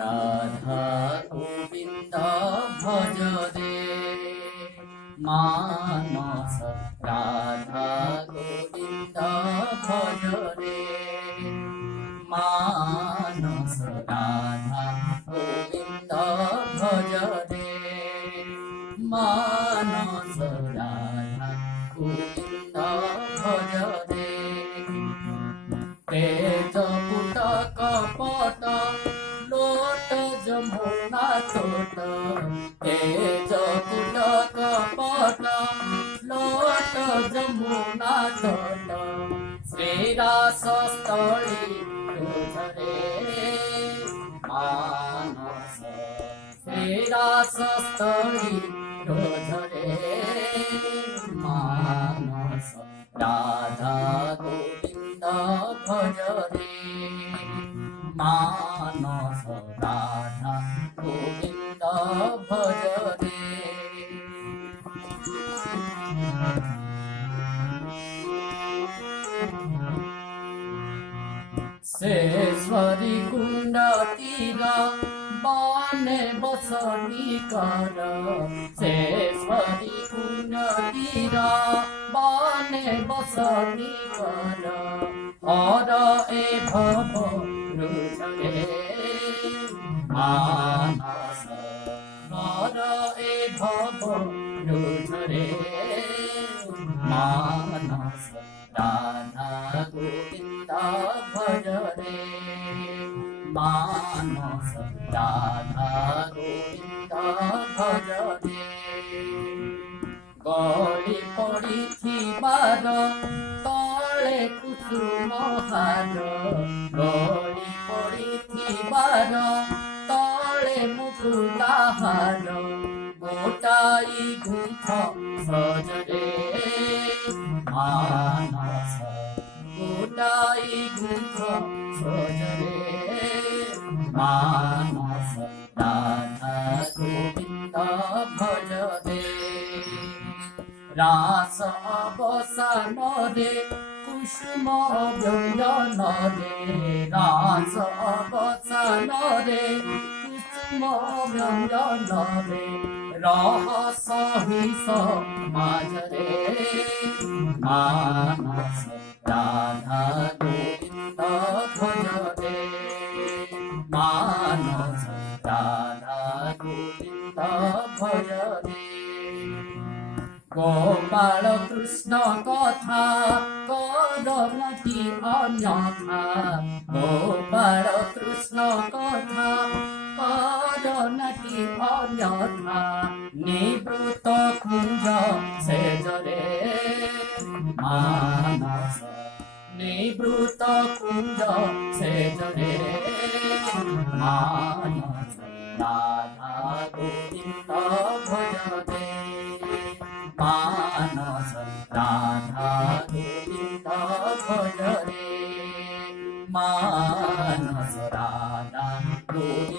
রাধা গোবিন্দ ভজ রে মানস রাধা গোবিন্দ ভজ রে মানস রাধা গোবিন্দ ভজ রে মানস রাধা গোবিন্দ ভজ রে তেজ পুটক পট লোট যমুনা তোট তেজ পুটক পট লোট যমুনা তোট শ্রীরাসস্থলী তুঝরে মানস শ্রীরাসস্থলী তুঝরে মানস রাধা গোবিন্দ ভজ রে মানস রাধা গোবিন্দ ভজ রে शेश्वरी कुंड तीर बने बसनी कर शेश्वरी कुंड तीर बने बसनी कर हर ए भव रुझरे मानस हर ए भव रुझरे मानस राधा गोविंद भज रे मानस राधा गोविंद भज रे गली पड़िथिबार तले कुसुम हार गली पड़िथिबार तले मुकुता हार गोटाई गुंथ सजरे मानस गोटाई गुंथ सजरे मानस राधा गोविंद भज रे रास अवसान रे कुसुम व्यंजन रे रास अवसान रे कुसुम व्यंजन रे रहस हिस माझ रे मानस राधा गोविंद भज रे मानस राधा गोविंद भज रे गोपाल कृष्ण कथा करमति अन्यथा गोपाल कृष्ण कथा करमति अन्यथा निवृत्त कुंज सेजरे मानस निवृत्त कुंज सेजरे मानस राधा गोविंद भज रे मानस राधा गोविंद भज रे मानस राधा गोविंद